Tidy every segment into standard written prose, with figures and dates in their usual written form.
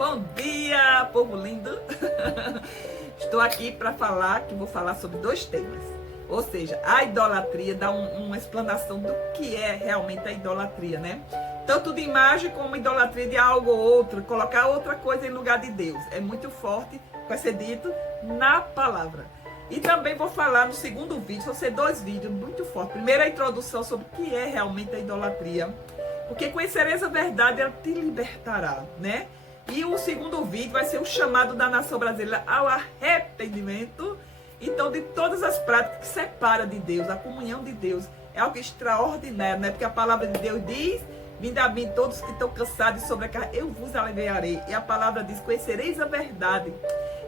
Bom dia, povo lindo! Estou aqui para vou falar sobre dois temas. Ou seja, a idolatria, dá uma explanação do que é realmente a idolatria, né? Tanto de imagem como idolatria de algo ou outro, colocar outra coisa em lugar de Deus. É muito forte, vai ser dito na palavra. E também vou falar no segundo vídeo, vão ser dois vídeos muito fortes. Primeiro a introdução sobre o que é realmente a idolatria. Porque conhecereis a verdade, ela te libertará, né? E o segundo vídeo vai ser o chamado da nação brasileira ao arrependimento. Então, de todas as práticas que separam de Deus, a comunhão de Deus, é algo extraordinário, né? Porque a palavra de Deus diz: vinde a mim todos que estão cansados e sobrecarregados, eu vos aliviarei. E a palavra diz: conhecereis a verdade.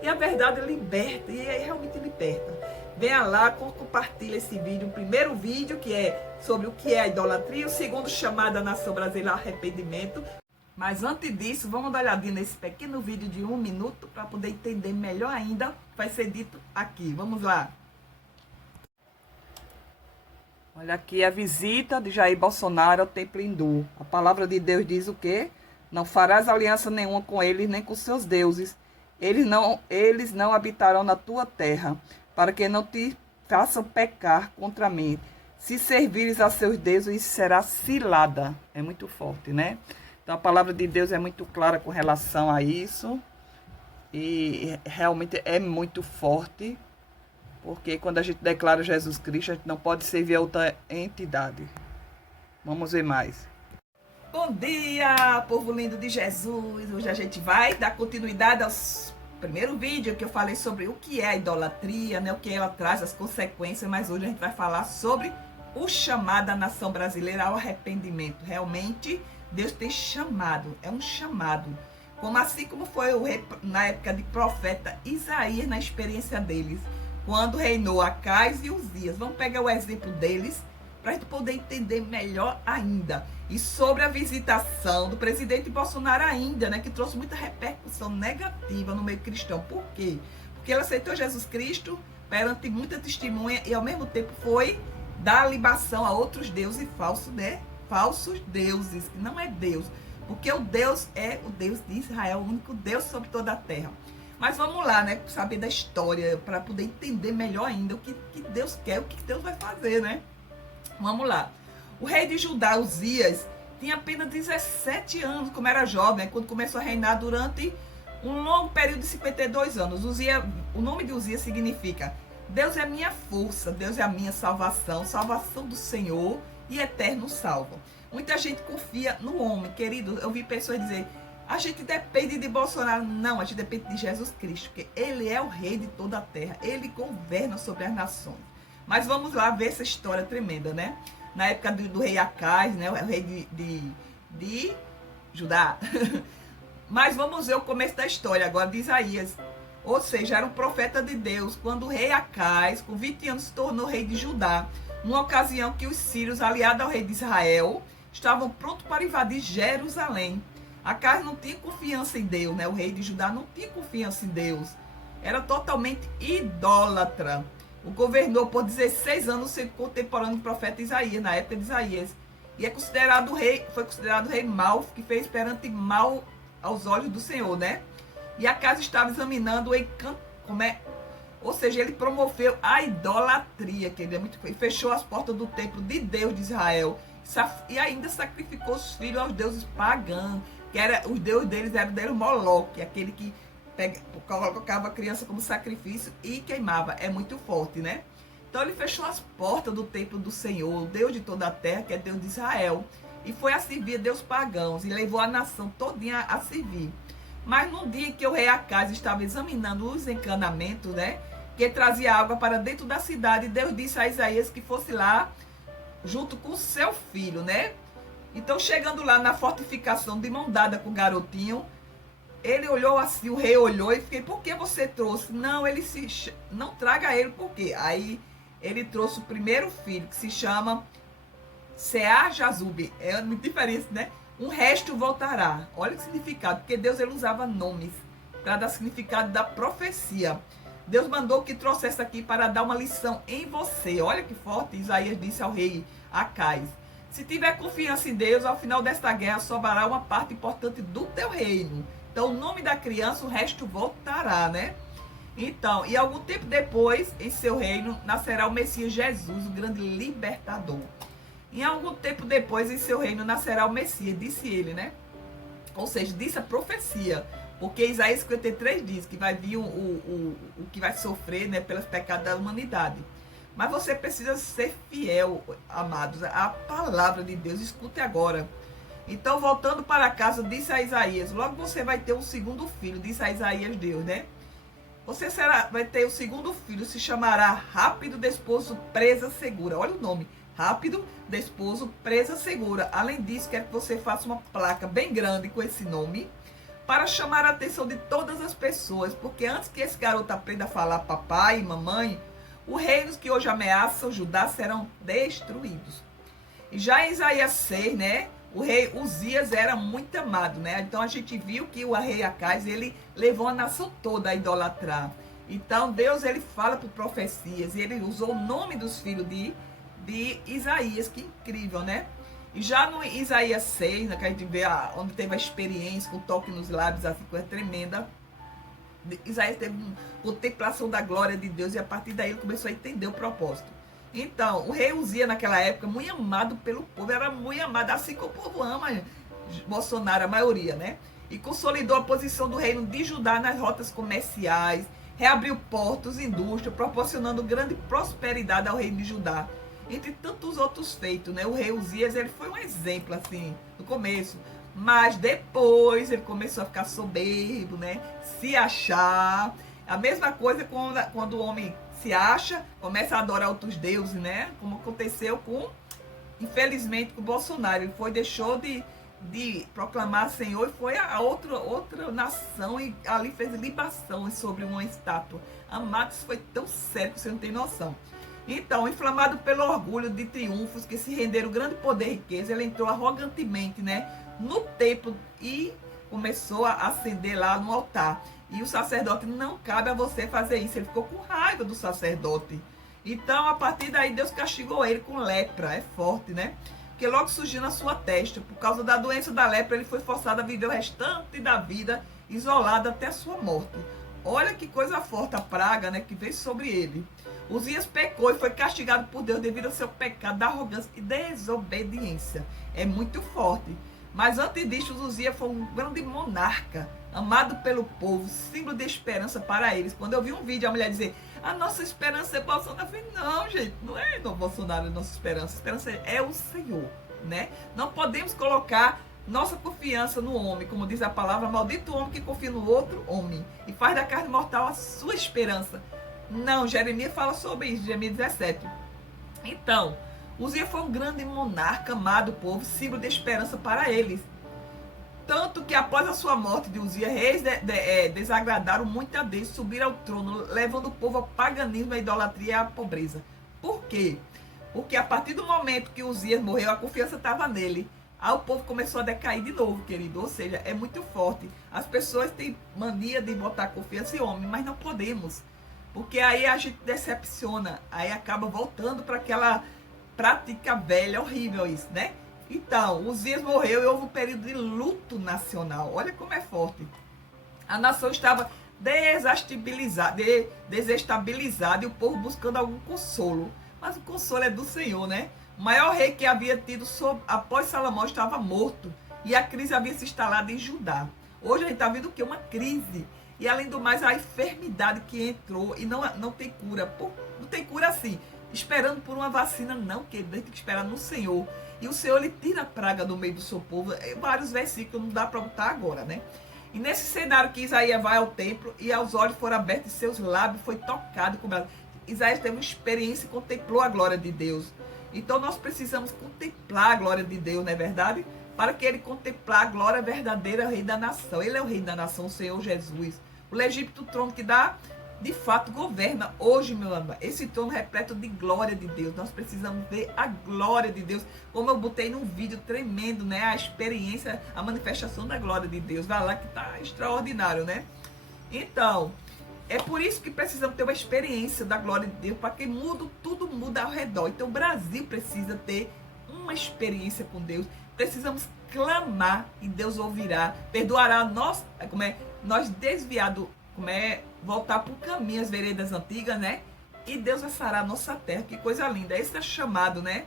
E a verdade liberta, e realmente liberta. Venha lá, compartilha esse vídeo. O primeiro vídeo, que é sobre o que é a idolatria. O segundo, chamado da nação brasileira ao arrependimento. Mas antes disso, vamos dar uma olhadinha nesse pequeno vídeo de 1 minuto para poder entender melhor ainda o que vai ser dito aqui. Vamos lá. Olha aqui a visita de Jair Bolsonaro ao templo hindu. A palavra de Deus diz o quê? Não farás aliança nenhuma com eles, nem com seus deuses. Eles não habitarão na tua terra, para que não te façam pecar contra mim. Se servires a seus deuses, isso será cilada. É muito forte, né? Então, a palavra de Deus é muito clara com relação a isso. E realmente é muito forte. Porque quando a gente declara Jesus Cristo, a gente não pode servir a outra entidade. Vamos ver mais. Bom dia, povo lindo de Jesus. Hoje a gente vai dar continuidade ao primeiro vídeo que eu falei sobre o que é a idolatria, né? O que ela traz, as consequências. Mas hoje a gente vai falar sobre o chamado da nação brasileira ao arrependimento. Realmente, Deus tem chamado, é um chamado. Assim como foi na época de profeta Isaías, na experiência deles, quando reinou Acais e Uzias. Vamos pegar o exemplo deles para a gente poder entender melhor ainda. E sobre a visitação do presidente Bolsonaro ainda, né, que trouxe muita repercussão negativa no meio cristão. Por quê? Porque ele aceitou Jesus Cristo perante muita testemunha e ao mesmo tempo foi dar libação a outros deuses falsos, né? Falsos deuses, que não é Deus. Porque o Deus é o Deus de Israel, o único Deus sobre toda a terra. Mas vamos lá, né? Saber da história, para poder entender melhor ainda o que Deus quer, o que Deus vai fazer, né? Vamos lá. O rei de Judá, Uzias, tinha apenas 17 anos, como era jovem, quando começou a reinar durante um longo período de 52 anos. O nome de Uzias significa: Deus é a minha força, Deus é a minha salvação, salvação do Senhor e eterno salvo. Muita gente confia no homem, querido. Eu vi pessoas dizer: a gente depende de Bolsonaro. Não, a gente depende de Jesus Cristo, porque Ele é o rei de toda a terra. Ele governa sobre as nações. Mas vamos lá ver essa história tremenda, né? Na época do rei Acais, né? O rei de Judá. Mas vamos ver o começo da história agora de Isaías. Ou seja, era um profeta de Deus, quando o rei Acais, com 20 anos, se tornou rei de Judá. Numa ocasião que os sírios, aliados ao rei de Israel, estavam prontos para invadir Jerusalém. Acais não tinha confiança em Deus, né? O rei de Judá não tinha confiança em Deus. Era totalmente idólatra. O governou por 16 anos, sendo contemporâneo do profeta Isaías, na época de Isaías. E foi considerado rei mau, que fez perante mal aos olhos do Senhor, né? E Acais estava examinando o encanto, ou seja, ele promoveu a idolatria, que ele é muito, e fechou as portas do templo de Deus de Israel. E ainda sacrificou os filhos aos deuses pagãos, que os deuses deles era o deus Moloque, aquele que colocava a criança como sacrifício e queimava. É muito forte, né? Então ele fechou as portas do templo do Senhor, o Deus de toda a terra, que é Deus de Israel, e foi a servir a deuses pagãos, e levou a nação todinha a servir. Mas num dia em que o rei Acais estava examinando os encanamentos, né, que trazia água para dentro da cidade, Deus disse a Isaías que fosse lá junto com seu filho, né? Então, chegando lá na fortificação, de mão dada com o garotinho, ele olhou assim, o rei olhou e fiquei: por que você trouxe? Não, não traga ele, por quê? Aí ele trouxe o primeiro filho, que se chama Sear-Jazube. É muito diferente, né? Um resto voltará. Olha o significado, porque Deus ele usava nomes para dar significado da profecia. Deus mandou que trouxesse aqui para dar uma lição em você. Olha que forte. Isaías disse ao rei Acais: se tiver confiança em Deus, ao final desta guerra sobrará uma parte importante do teu reino. Então, o nome da criança, o resto voltará, né? Então, e algum tempo depois, em seu reino, nascerá o Messias Jesus, o grande libertador. Em algum tempo depois, em seu reino, nascerá o Messias, disse ele, né? Ou seja, disse a profecia. Porque Isaías 53 diz que vai vir o que vai sofrer, né, pelos pecados da humanidade. Mas você precisa ser fiel, amados, à palavra de Deus. Escute agora. Então, voltando para casa, disse a Isaías, logo você vai ter um segundo filho, disse a Isaías Deus, né? Você vai ter o segundo filho, se chamará Rápido Desposo Presa Segura. Olha o nome, Rápido Desposo Presa Segura. Além disso, quero que você faça uma placa bem grande com esse nome, para chamar a atenção de todas as pessoas, porque antes que esse garoto aprenda a falar papai e mamãe, os reinos que hoje ameaçam Judá serão destruídos. E já em Isaías 6, né, o rei Uzias era muito amado, né? Então a gente viu que o rei Acais, ele levou a nação toda a idolatrar. Então Deus, ele fala por profecias, e ele usou o nome dos filhos de Isaías, que incrível, né? E já no Isaías 6, né, que a gente vê onde teve a experiência com toque nos lábios, assim, coisa tremenda, Isaías teve uma contemplação da glória de Deus, e a partir daí ele começou a entender o propósito. Então, o rei Uzias naquela época, muito amado pelo povo, era muito amado, assim como o povo ama Bolsonaro, a maioria, né? E consolidou a posição do reino de Judá nas rotas comerciais, reabriu portos, indústria, proporcionando grande prosperidade ao reino de Judá. Entre tantos outros feitos, né? O rei Uzias, ele foi um exemplo, assim, no começo. Mas depois ele começou a ficar soberbo, né? Se achar. A mesma coisa quando o homem se acha, começa a adorar outros deuses, né? Como aconteceu infelizmente, com o Bolsonaro. Ele deixou de proclamar Senhor e foi a outra nação e ali fez libações sobre uma estátua. Amado, isso foi tão sério que você não tem noção. Então, inflamado pelo orgulho de triunfos que se renderam grande poder e riqueza, ele entrou arrogantemente, né, no templo e começou a acender lá no altar. E o sacerdote, não cabe a você fazer isso. Ele ficou com raiva do sacerdote. Então, a partir daí, Deus castigou ele com lepra. É forte, né? Que logo surgiu na sua testa. Por causa da doença da lepra, ele foi forçado a viver o restante da vida isolado até a sua morte. Olha que coisa forte a praga, né, que veio sobre ele. Uzias pecou e foi castigado por Deus devido ao seu pecado da arrogância e desobediência. É muito forte. Mas antes disso, Uzias foi um grande monarca, amado pelo povo, símbolo de esperança para eles. Quando eu vi um vídeo, a mulher dizer, a nossa esperança é Bolsonaro. Eu falei, não, gente, não é no Bolsonaro a nossa esperança. A esperança é o Senhor, né? Não podemos colocar nossa confiança no homem, como diz a palavra, maldito o homem que confia no outro homem e faz da carne mortal a sua esperança. Não, Jeremias fala sobre isso, Jeremias 17. Então, Uzias foi um grande monarca, amado povo, símbolo de esperança para eles. Tanto que após a sua morte de Uzias, reis desagradaram muito a Deus, subiram ao trono, levando o povo ao paganismo, à idolatria e à pobreza. Por quê? Porque a partir do momento que Uzias morreu, a confiança estava nele. Aí o povo começou a decair de novo, querido. Ou seja, é muito forte. As pessoas têm mania de botar confiança em homem, mas não podemos. Porque aí a gente decepciona. Aí acaba voltando para aquela prática velha, horrível isso, né? Então, Uzias morreu e houve um período de luto nacional. Olha como é forte. A nação estava desestabilizada e o povo buscando algum consolo. Mas o consolo é do Senhor, né? O maior rei que havia tido após Salomão estava morto e a crise havia se instalado em Judá. Hoje a gente está vendo o quê? Uma crise. E além do mais, a enfermidade que entrou e não tem cura. Não tem cura assim, esperando por uma vacina, não, que a gente tem que esperar no Senhor. E o Senhor, ele tira a praga do meio do seu povo. Vários versículos, não dá para botar agora, né? E nesse cenário que Isaías vai ao templo e aos olhos foram abertos e seus lábios foi tocado com ela. Isaías teve uma experiência e contemplou a glória de Deus. Então nós precisamos contemplar a glória de Deus, não é verdade? Para que ele contemplar a glória verdadeira, o rei da nação. Ele é o rei da nação, o Senhor Jesus. O legítimo trono que dá, de fato, governa hoje, meu amor. Esse trono repleto de glória de Deus. Nós precisamos ver a glória de Deus. Como eu botei num vídeo tremendo, né? A experiência, a manifestação da glória de Deus. Vai lá que tá extraordinário, né? Então, é por isso que precisamos ter uma experiência da glória de Deus, para que tudo muda ao redor. Então o Brasil precisa ter uma experiência com Deus, precisamos clamar e Deus ouvirá, perdoará nós, nós desviado, voltar para o caminho, as veredas antigas, né? E Deus vai sarar a nossa terra. Que coisa linda. Esse é chamado, né?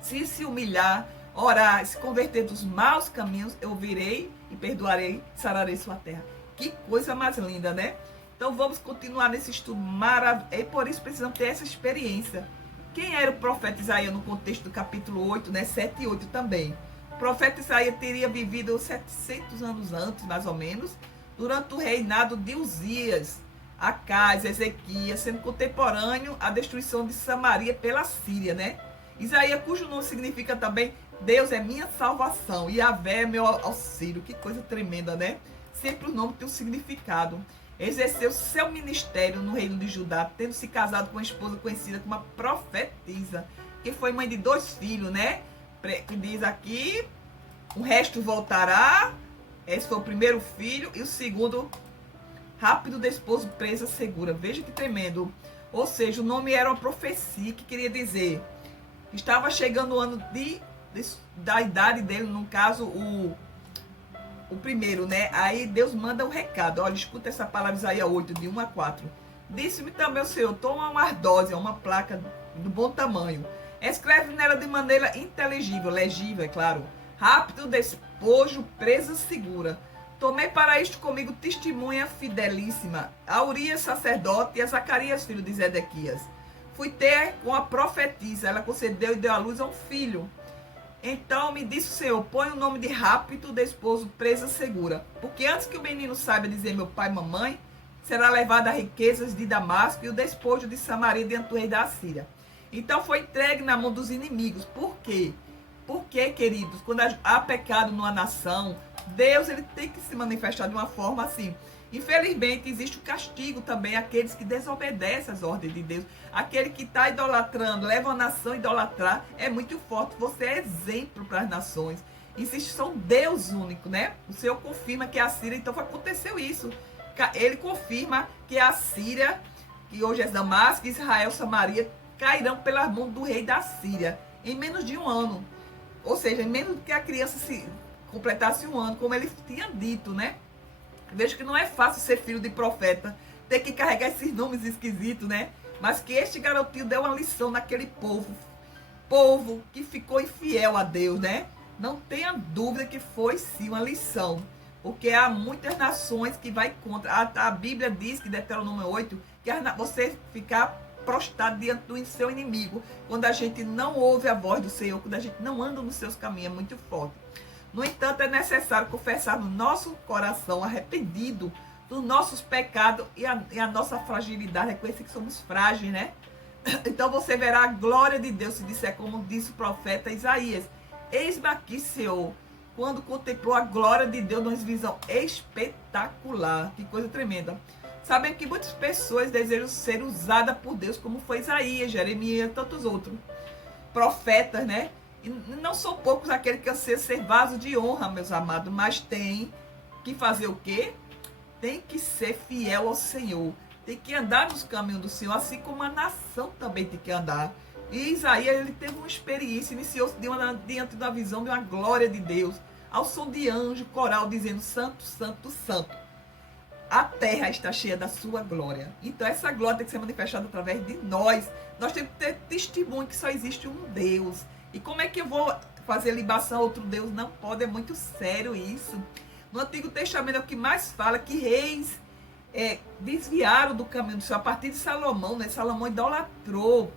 Se humilhar, orar, se converter dos maus caminhos, eu virei e perdoarei, sararei sua terra. Que coisa mais linda, né? Então vamos continuar nesse estudo maravilhoso. E por isso precisamos ter essa experiência. Quem era o profeta Isaías no contexto do capítulo 8, né? 7 e 8 também. O profeta Isaías teria vivido 700 anos antes, mais ou menos, durante o reinado de Uzias, Acais, Ezequias, sendo contemporâneo à destruição de Samaria pela Síria, né? Isaías, cujo nome significa também Deus é minha salvação e Yahvé é meu auxílio. Que coisa tremenda, né? Sempre o nome tem um significado. Exerceu seu ministério no reino de Judá, tendo se casado com uma esposa conhecida como uma profetisa, que foi mãe de 2 filhos, né? Que diz aqui, o resto voltará. Esse foi o primeiro filho. E o segundo, rápido de esposo, presa segura. Veja que tremendo. Ou seja, o nome era uma profecia que queria dizer, estava chegando o ano da idade dele, no caso, o primeiro, né? Aí Deus manda um recado. Olha, escuta essa palavra, Isaías 8, de 1 a 4. Disse-me também o Senhor, toma uma ardósia, uma placa do bom tamanho. Escreve nela de maneira inteligível, legível, é claro. Rápido despojo, presa segura. Tomei para isto comigo testemunha fidelíssima, a Urias sacerdote e a Zacarias, filho de Zedequias. Fui ter com a profetisa, ela concedeu e deu à luz a um filho. Então me disse o Senhor, põe o nome de rápido despojo, presa segura. Porque antes que o menino saiba dizer meu pai e mamãe, será levado a riquezas de Damasco e o despojo de Samaria diante do rei da Assíria. Então foi entregue na mão dos inimigos. Por quê? Porque, queridos, quando há pecado numa nação, Deus ele tem que se manifestar de uma forma assim. Infelizmente, existe o castigo também àqueles que desobedecem às ordens de Deus. Aquele que está idolatrando, leva a nação a idolatrar, é muito forte. Você é exemplo para as nações. Existe só um Deus único, né? O Senhor confirma que a Síria, então aconteceu isso. Ele confirma que a Síria, que hoje é Damasco, Israel, Samaria, cairão pelas mãos do rei da Síria em menos de um ano. Ou seja, em menos que a criança se completasse um ano, como ele tinha dito, né? Vejo que não é fácil ser filho de profeta, ter que carregar esses nomes esquisitos, né? Mas que este garotinho deu uma lição naquele povo que ficou infiel a Deus, né? Não tenha dúvida que foi sim uma lição, porque há muitas nações que vai contra. A Bíblia diz, que Deuteronômio 8, que você ficar prostrado diante do seu inimigo, quando a gente não ouve a voz do Senhor, quando a gente não anda nos seus caminhos, é muito forte. No entanto, é necessário confessar no nosso coração arrependido dos nossos pecados e a nossa fragilidade, reconhecer que somos frágeis, né? Então você verá a glória de Deus, se disser como disse o profeta Isaías. Eis-me aqui, Senhor, quando contemplou a glória de Deus numa visão espetacular. Que coisa tremenda. Sabem que muitas pessoas desejam ser usadas por Deus, como foi Isaías, Jeremias e tantos outros profetas, né? E não são poucos aqueles que anseiam ser vaso de honra, meus amados, mas tem que fazer o quê? Tem que ser fiel ao Senhor, tem que andar nos caminhos do Senhor, assim como a nação também tem que andar. E Isaías, ele teve uma experiência, iniciou-se diante da visão de uma glória de Deus, ao som de anjo, coral, dizendo, Santo, Santo, Santo. A terra está cheia da sua glória. Então essa glória tem que ser manifestada através de nós. Nós temos que ter testemunho que só existe um Deus. E como é que eu vou fazer libação a outro Deus? Não pode, é muito sério isso. No Antigo Testamento é o que mais fala, que reis desviaram do caminho do Senhor. A partir de Salomão, né? Salomão idolatrou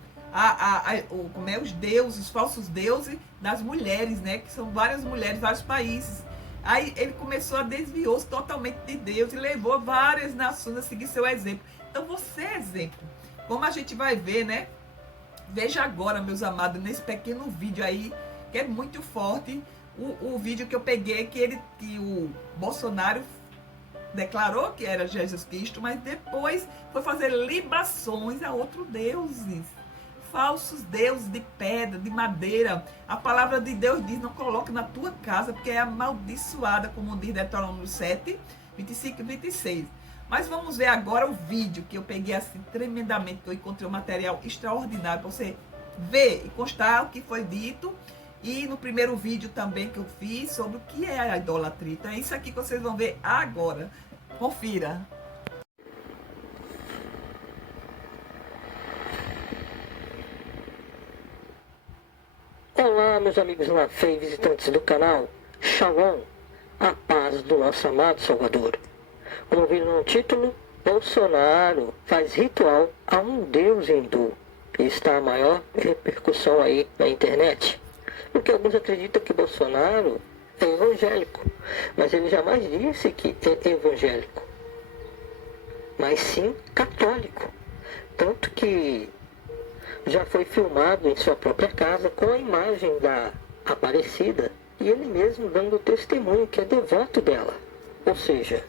os deuses, os falsos deuses das mulheres, né? Que são várias mulheres, vários países. Aí ele começou a desviar-se totalmente de Deus e levou várias nações a seguir seu exemplo. Então você é exemplo. Como a gente vai ver, né? Veja agora, meus amados, nesse pequeno vídeo aí, que é muito forte, o vídeo que eu peguei, que o Bolsonaro declarou que era Jesus Cristo, mas depois foi fazer libações a outros deuses, falsos deuses de pedra, de madeira. A palavra de Deus diz, não coloque na tua casa, porque é amaldiçoada, como diz Deuteronômio 7, 25 e 26. Mas vamos ver agora o vídeo que eu peguei assim tremendamente, que eu encontrei um material extraordinário para você ver e constar o que foi dito E no primeiro vídeo também que eu fiz sobre o que é a idolatria. Então é isso aqui que vocês vão ver agora. Confira. Olá, meus amigos na fé e visitantes do canal. Shalom, a paz do nosso amado Salvador. Como viram no título, Bolsonaro faz ritual a um deus hindu. E está a maior repercussão aí na internet. Porque alguns acreditam que Bolsonaro é evangélico. Mas ele jamais disse que é evangélico. Mas sim católico. Tanto que já foi filmado em sua própria casa com a imagem da Aparecida e ele mesmo dando testemunho que é devoto dela. Ou seja,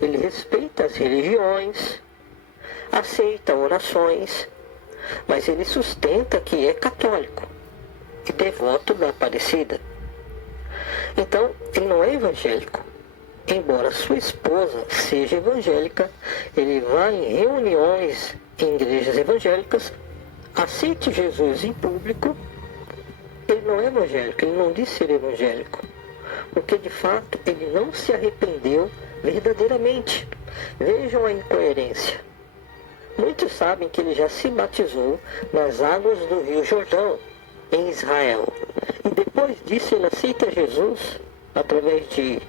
ele respeita as religiões, aceita orações, mas ele sustenta que é católico e devoto da Aparecida. Então, ele não é evangélico. Embora sua esposa seja evangélica, ele vai em reuniões em igrejas evangélicas, aceite Jesus em público. Ele não é evangélico, ele não diz ser evangélico, porque de fato ele não se arrependeu verdadeiramente. Vejam a incoerência. Muitos sabem que ele já se batizou nas águas do Rio Jordão, em Israel, e depois disso ele aceita Jesus através de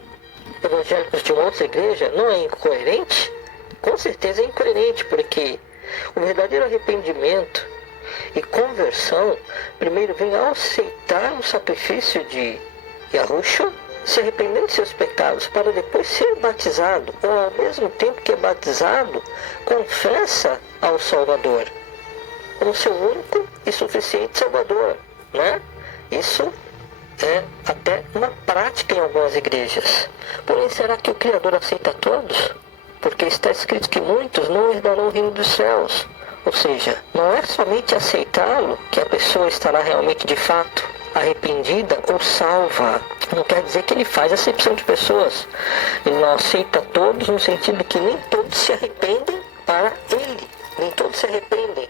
evangélicos de uma outra igreja. Não é incoerente? Com certeza é incoerente, porque o verdadeiro arrependimento e conversão primeiro vem ao aceitar o sacrifício de Yahushua, se arrependendo de seus pecados, para depois ser batizado, ou ao mesmo tempo que é batizado, confessa ao Salvador como seu único e suficiente Salvador, né? Isso é até uma prática em algumas igrejas. Porém, será que o Criador aceita todos? Porque está escrito que muitos não herdarão o reino dos céus. Ou seja, não é somente aceitá-lo que a pessoa estará realmente de fato arrependida ou salva. Não quer dizer que ele faz acepção de pessoas. Ele não aceita todos no sentido que nem todos se arrependem para ele. Nem todos se arrependem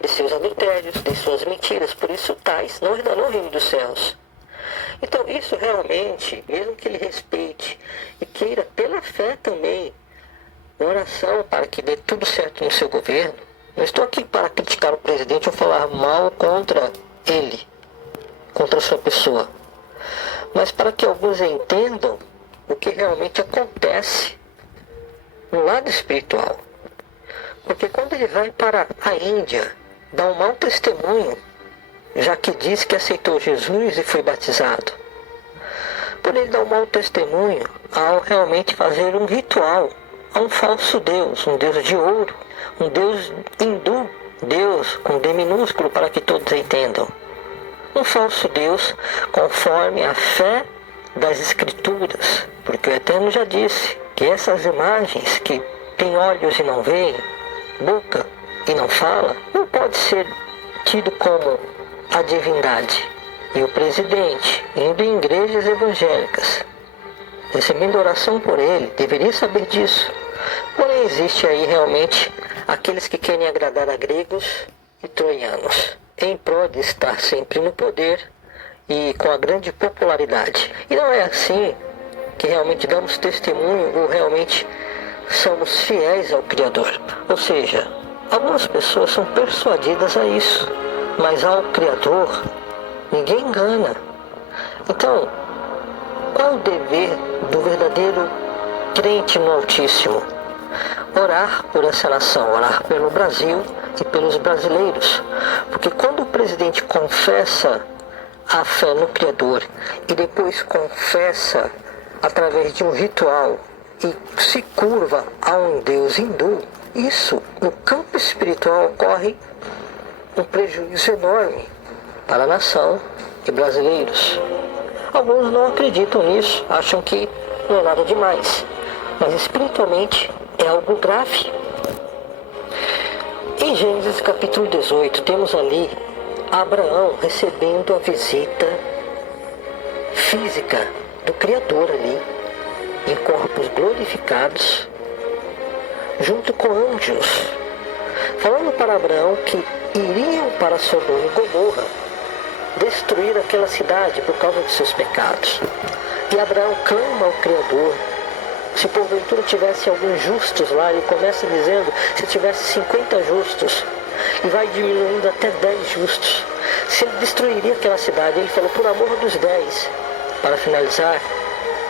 de seus adultérios, de suas mentiras. Por isso tais não herdarão o reino dos céus. Então isso realmente, mesmo que ele respeite e queira pela fé também oração para que dê tudo certo no seu governo, não estou aqui para criticar o presidente ou falar mal contra ele, contra a sua pessoa, mas para que alguns entendam o que realmente acontece no lado espiritual. Porque quando ele vai para a Índia, dá um mau testemunho, já que diz que aceitou Jesus e foi batizado. Por ele dar um mau testemunho ao realmente fazer um ritual a um falso Deus, um Deus de ouro, um Deus hindu, Deus com D minúsculo para que todos entendam. Um falso Deus conforme a fé das Escrituras, porque o Eterno já disse que essas imagens que têm olhos e não veem, boca e não fala, não pode ser tido como a divindade. E o presidente, indo em igrejas evangélicas, recebendo oração por ele, deveria saber disso. Porém, existe aí realmente aqueles que querem agradar a gregos e troianos, em prol de estar sempre no poder e com a grande popularidade. E não é assim que realmente damos testemunho ou realmente somos fiéis ao Criador. Ou seja, algumas pessoas são persuadidas a isso, mas ao Criador ninguém engana. Então, qual o dever do verdadeiro crente no Altíssimo? Orar por essa nação, orar pelo Brasil e pelos brasileiros. Porque quando o presidente confessa a fé no Criador e depois confessa através de um ritual e se curva a um Deus hindu, isso no campo espiritual ocorre um prejuízo enorme para a nação e brasileiros. Alguns não acreditam nisso, acham que não é nada demais, mas espiritualmente é algo grave. Em Gênesis capítulo 18, temos ali Abraão recebendo a visita física do Criador ali, em corpos glorificados, junto com anjos, falando para Abraão que iriam para Sodoma e Gomorra destruir aquela cidade por causa de seus pecados. E Abraão clama ao Criador. Se porventura tivesse alguns justos lá, ele começa dizendo, se tivesse 50 justos, e vai diminuindo até 10 justos, se ele destruiria aquela cidade. Ele falou, por amor dos 10. Para finalizar,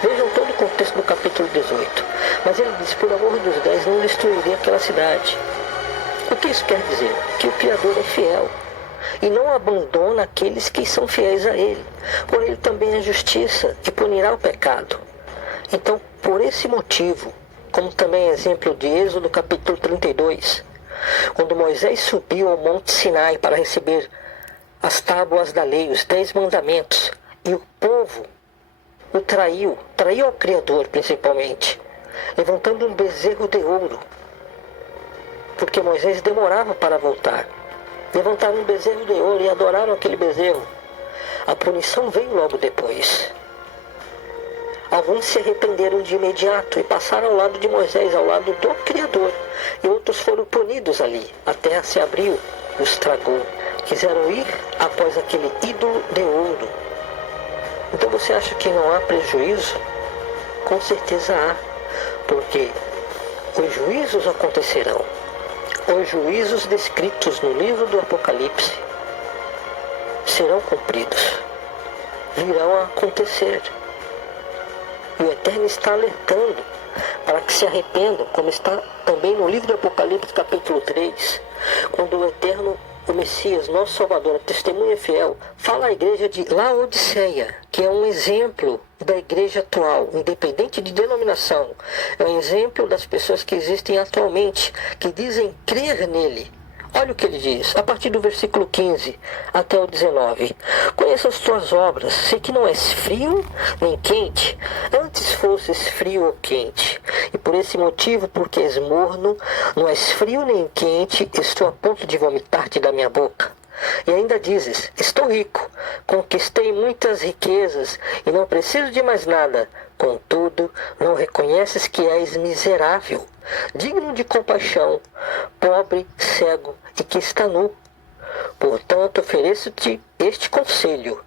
vejam todo o contexto do capítulo 18. Mas ele diz, por amor dos 10, não destruiria aquela cidade. O que isso quer dizer? Que o Criador é fiel e não abandona aqueles que são fiéis a Ele. Por Ele também é justiça e punirá o pecado. Então, por esse motivo, como também é exemplo de Êxodo capítulo 32, quando Moisés subiu ao Monte Sinai para receber as tábuas da lei, os 10 mandamentos, e o povo o traiu ao Criador principalmente, levantando um bezerro de ouro, porque Moisés demorava para voltar. Levantaram um bezerro de ouro e adoraram aquele bezerro. A punição veio logo depois. Alguns se arrependeram de imediato e passaram ao lado de Moisés, ao lado do Criador. E outros foram punidos ali. A terra se abriu e os tragou. Quiseram ir após aquele ídolo de ouro. Então você acha que não há prejuízo? Com certeza há. Porque os juízos acontecerão. Os juízos descritos no livro do Apocalipse serão cumpridos, virão a acontecer. E o Eterno está alertando para que se arrependam, como está também no livro do Apocalipse capítulo 3, quando o Eterno, o Messias, nosso Salvador, a testemunha fiel, fala à igreja de Laodiceia, que é um exemplo da igreja atual, independente de denominação. É um exemplo das pessoas que existem atualmente, que dizem crer nele. Olha o que ele diz, a partir do versículo 15 até o 19. Conheço as tuas obras, sei que não és frio nem quente, antes fosses frio ou quente. E por esse motivo, porque és morno, não és frio nem quente, estou a ponto de vomitar-te da minha boca. E ainda dizes, estou rico, conquistei muitas riquezas e não preciso de mais nada. Contudo, não reconheces que és miserável, digno de compaixão, pobre, cego e que está nu. Portanto, ofereço-te este conselho.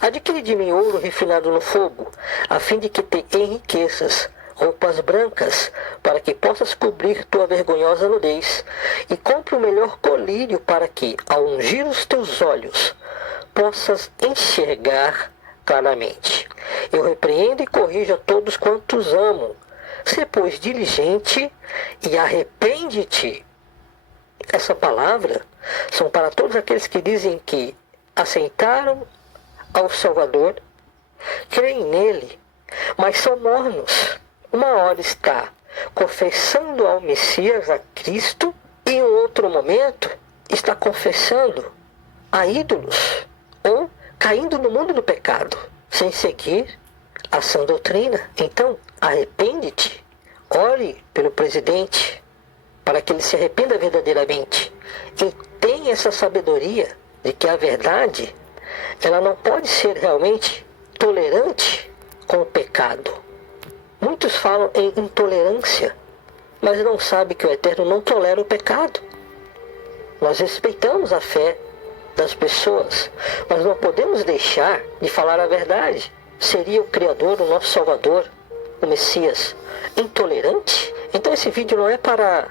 Adquire de mim ouro refinado no fogo, a fim de que te enriqueças, roupas brancas, para que possas cobrir tua vergonhosa nudez, e compre o melhor colírio para que, ao ungir os teus olhos, possas enxergar claramente. Eu repreendo e corrijo a todos quantos amo. Sê, pois, diligente e arrepende-te. Essa palavra são para todos aqueles que dizem que aceitaram ao Salvador, creem nele, mas são mornos. Uma hora está confessando ao Messias, a Cristo, e em outro momento está confessando a ídolos, ou caindo no mundo do pecado, sem seguir a sã doutrina. Então, arrepende-te, ore pelo presidente, para que ele se arrependa verdadeiramente, e tenha essa sabedoria de que a verdade, ela não pode ser realmente tolerante com o pecado. Muitos falam em intolerância, mas não sabem que o Eterno não tolera o pecado. Nós respeitamos a fé das pessoas, mas não podemos deixar de falar a verdade. Seria o Criador, o nosso Salvador, o Messias, intolerante? Então esse vídeo não é para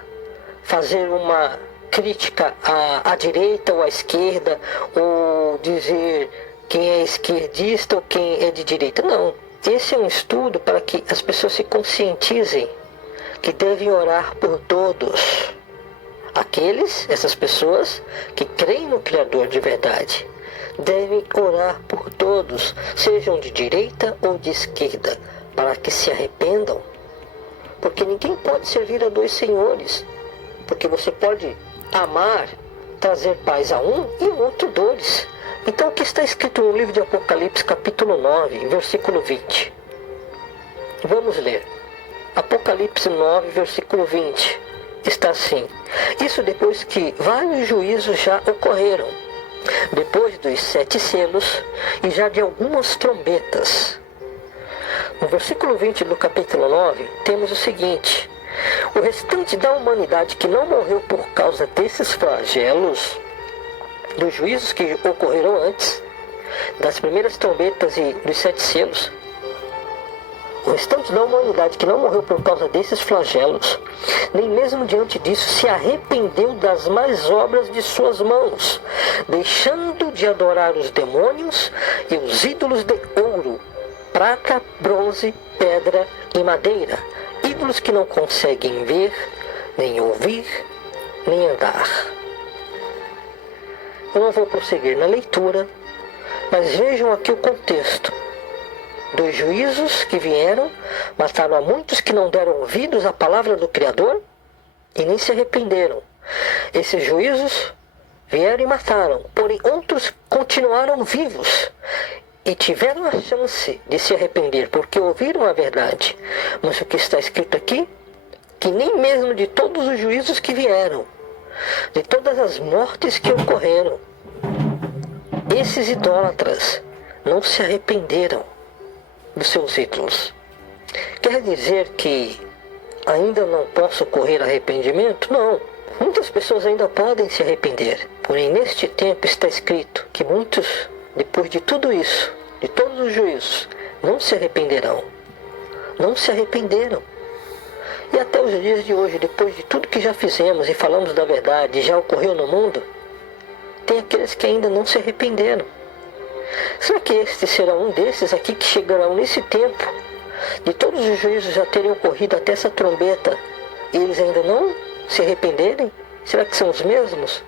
fazer uma crítica à direita ou à esquerda, ou dizer quem é esquerdista ou quem é de direita. Não. Esse é um estudo para que as pessoas se conscientizem que devem orar por todos. Essas pessoas que creem no Criador de verdade, devem orar por todos, sejam de direita ou de esquerda, para que se arrependam. Porque ninguém pode servir a dois senhores, porque você pode amar, trazer paz a um e o outro dores. Então o que está escrito no livro de Apocalipse capítulo 9, versículo 20? Vamos ler. Apocalipse 9, versículo 20. Está assim: isso depois que vários juízos já ocorreram, depois dos 7 selos e já de algumas trombetas. No versículo 20 do capítulo 9, temos o seguinte: o restante da humanidade que não morreu por causa desses flagelos, dos juízos que ocorreram antes, das primeiras trombetas e dos 7 selos. O restante da humanidade que não morreu por causa desses flagelos, nem mesmo diante disso se arrependeu das más obras de suas mãos, deixando de adorar os demônios e os ídolos de ouro, prata, bronze, pedra e madeira, ídolos que não conseguem ver, nem ouvir, nem andar. Eu não vou prosseguir na leitura, mas vejam aqui o contexto. Dos juízos que vieram, mataram a muitos que não deram ouvidos à palavra do Criador e nem se arrependeram. Esses juízos vieram e mataram, porém outros continuaram vivos e tiveram a chance de se arrepender, porque ouviram a verdade. Mas o que está escrito aqui, que nem mesmo de todos os juízos que vieram, de todas as mortes que ocorreram, esses idólatras não se arrependeram dos seus ídolos. Quer dizer que ainda não possa ocorrer arrependimento? Não. Muitas pessoas ainda podem se arrepender. Porém, neste tempo está escrito que muitos, depois de tudo isso, de todos os juízos, não se arrependerão. Não se arrependeram. E até os dias de hoje, depois de tudo que já fizemos e falamos da verdade, já ocorreu no mundo, tem aqueles que ainda não se arrependeram. Será que este será um desses aqui que chegarão nesse tempo, de todos os juízos já terem ocorrido até essa trombeta, e eles ainda não se arrependerem? Será que são os mesmos?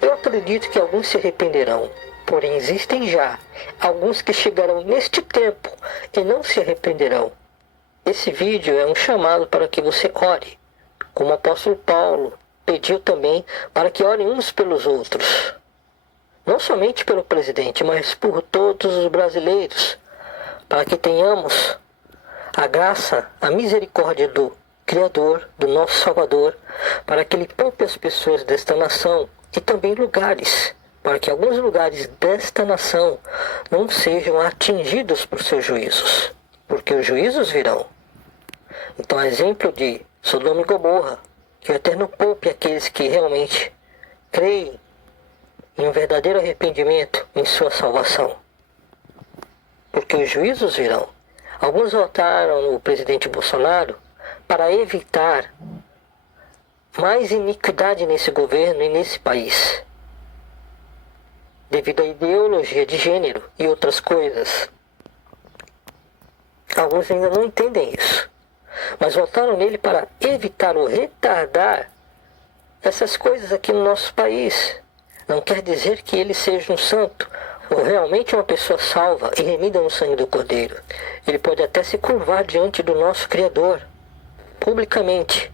Eu acredito que alguns se arrependerão, porém existem já alguns que chegarão neste tempo e não se arrependerão. Esse vídeo é um chamado para que você ore, como o apóstolo Paulo pediu também para que orem uns pelos outros. Não somente pelo presidente, mas por todos os brasileiros, para que tenhamos a graça, a misericórdia do Criador, do nosso Salvador, para que Ele poupe as pessoas desta nação e também lugares, para que alguns lugares desta nação não sejam atingidos por seus juízos, porque os juízos virão. Então, exemplo de Sodoma e Gomorra, que o Eterno poupe aqueles que realmente creem em um verdadeiro arrependimento em sua salvação. Porque os juízos virão. Alguns votaram no presidente Bolsonaro para evitar mais iniquidade nesse governo e nesse país, devido à ideologia de gênero e outras coisas. Alguns ainda não entendem isso, mas votaram nele para evitar ou retardar essas coisas aqui no nosso país. Não quer dizer que ele seja um santo, ou realmente uma pessoa salva e remida no sangue do Cordeiro. Ele pode até se curvar diante do nosso Criador, publicamente,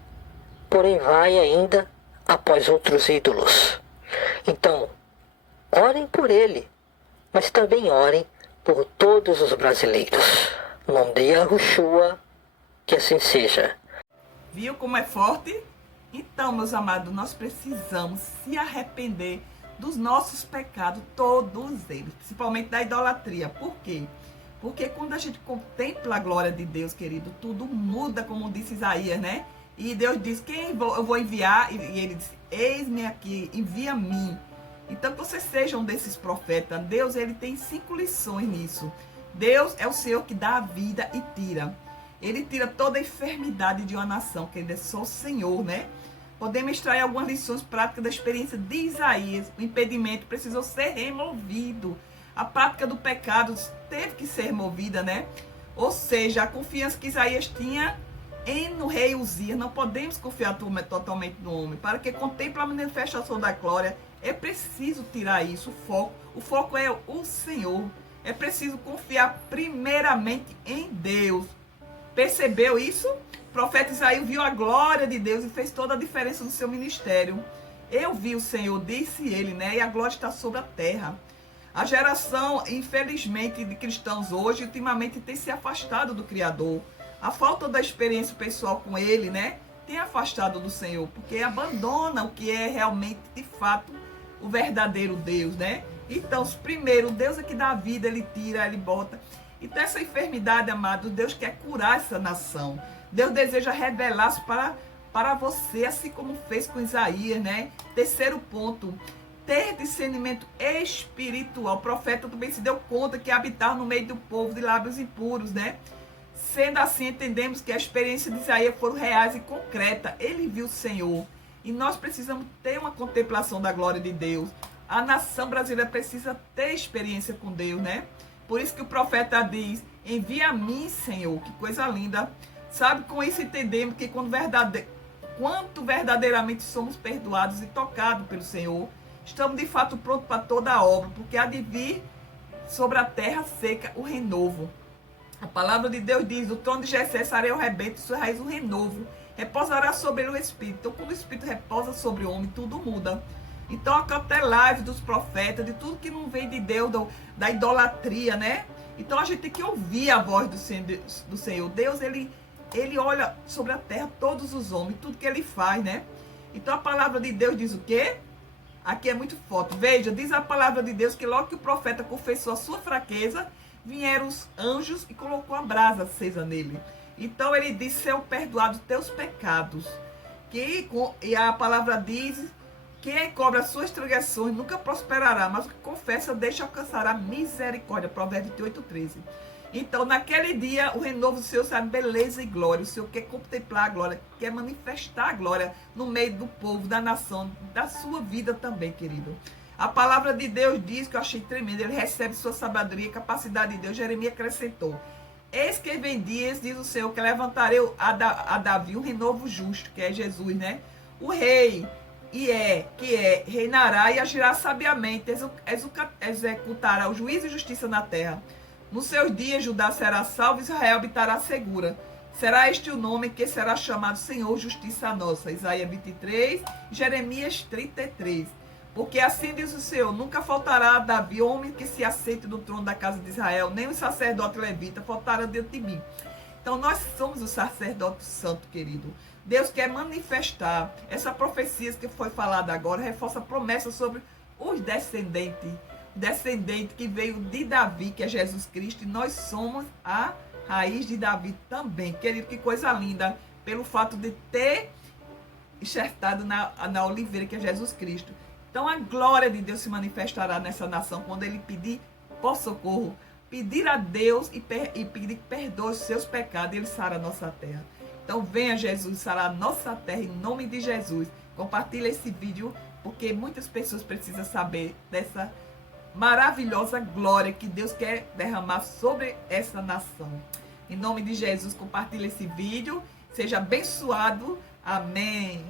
porém vai ainda após outros ídolos. Então, orem por ele, mas também orem por todos os brasileiros. No nome de Yahushua, que assim seja. Viu como é forte? Então, meus amados, nós precisamos se arrepender dos nossos pecados, todos eles, principalmente da idolatria. Por quê? Porque quando a gente contempla a glória de Deus, querido, tudo muda, como disse Isaías, né? E Deus diz, quem eu vou enviar? E ele disse, eis-me aqui, envia a mim. Então, que vocês sejam desses profetas. Deus, ele tem 5 lições nisso. Deus é o Senhor que dá a vida e tira. Ele tira toda a enfermidade de uma nação, que ele é só o Senhor, né? Podemos extrair algumas lições práticas da experiência de Isaías. O impedimento precisou ser removido. A prática do pecado teve que ser removida, né? Ou seja, a confiança que Isaías tinha no rei Uzias. Não podemos confiar totalmente no homem. Para que contemple a manifestação da glória, é preciso tirar isso, o foco. O foco é o Senhor. É preciso confiar primeiramente em Deus. Percebeu isso? O profeta Isaías viu a glória de Deus e fez toda a diferença no seu ministério. Eu vi o Senhor, disse ele, né? E a glória está sobre a terra. A geração, infelizmente, de cristãos hoje, ultimamente tem se afastado do Criador. A falta da experiência pessoal com ele, né? Tem afastado do Senhor, porque abandona o que é realmente, de fato, o verdadeiro Deus, né? Então, primeiro, Deus é que dá a vida, ele tira, ele bota. Então, essa enfermidade, amado, Deus quer curar essa nação. Deus deseja revelar-se para você, assim como fez com Isaías, né? Terceiro ponto, ter discernimento espiritual. O profeta também se deu conta que habitar no meio do povo de lábios impuros, né? Sendo assim, entendemos que a experiência de Isaías foram reais e concreta. Ele viu o Senhor. E nós precisamos ter uma contemplação da glória de Deus. A nação brasileira precisa ter experiência com Deus, né? Por isso que o profeta diz, envia a mim, Senhor. Que coisa linda. Sabe, com isso entendemos que quanto verdadeiramente somos perdoados e tocados pelo Senhor, estamos de fato prontos para toda a obra, porque há de vir sobre a terra seca o renovo. A palavra de Deus diz, o trono de Jessé sarei o rebento, sua raiz o renovo, repousará sobre ele o Espírito. Então, quando o Espírito repousa sobre o homem, tudo muda. Então, acautelai-vos dos profetas, de tudo que não vem de Deus, da idolatria, né? Então, a gente tem que ouvir a voz do Senhor. Deus, ele olha sobre a terra todos os homens, tudo que ele faz, né? Então, a palavra de Deus diz o quê? Aqui é muito forte. Veja, diz a palavra de Deus que logo que o profeta confessou a sua fraqueza, vieram os anjos e colocou a brasa acesa nele. Então ele disse, são perdoados teus pecados. E a palavra diz, quem cobra as suas transgressões nunca prosperará, mas o que confessa deixa alcançará misericórdia. Provérbios 28:13. Então, naquele dia, o renovo do Senhor será beleza e glória. O Senhor quer contemplar a glória, quer manifestar a glória no meio do povo, da nação, da sua vida também, querido. A palavra de Deus diz, que eu achei tremendo, ele recebe sua sabedoria e capacidade de Deus. Jeremias acrescentou, eis que vem dias, diz o Senhor, que levantarei a Davi um renovo justo, que é Jesus, né? O rei, reinará e agirá sabiamente, executará o juízo e justiça na terra. Nos seus dias, Judá será salvo, Israel habitará segura. Será este o nome que será chamado Senhor, justiça nossa. Isaías 23, Jeremias 33. Porque assim diz o Senhor, nunca faltará a Davi, homem que se assente no trono da casa de Israel, nem o sacerdote levita faltará diante de mim. Então nós somos o sacerdote santo, querido. Deus quer manifestar essa profecia que foi falada agora, reforça a promessa sobre os descendentes. Descendente que veio de Davi, que é Jesus Cristo, e nós somos a raiz de Davi também. Querido, que coisa linda, pelo fato de ter enxertado na oliveira, que é Jesus Cristo. Então a glória de Deus se manifestará nessa nação quando ele pedir por socorro, pedir a Deus e pedir que perdoe os seus pecados, e ele sará a nossa terra. Então venha Jesus sarar a nossa terra em nome de Jesus. Compartilhe esse vídeo, porque muitas pessoas precisam saber dessa maravilhosa glória que Deus quer derramar sobre essa nação. Em nome de Jesus, compartilhe esse vídeo. Seja abençoado. Amém.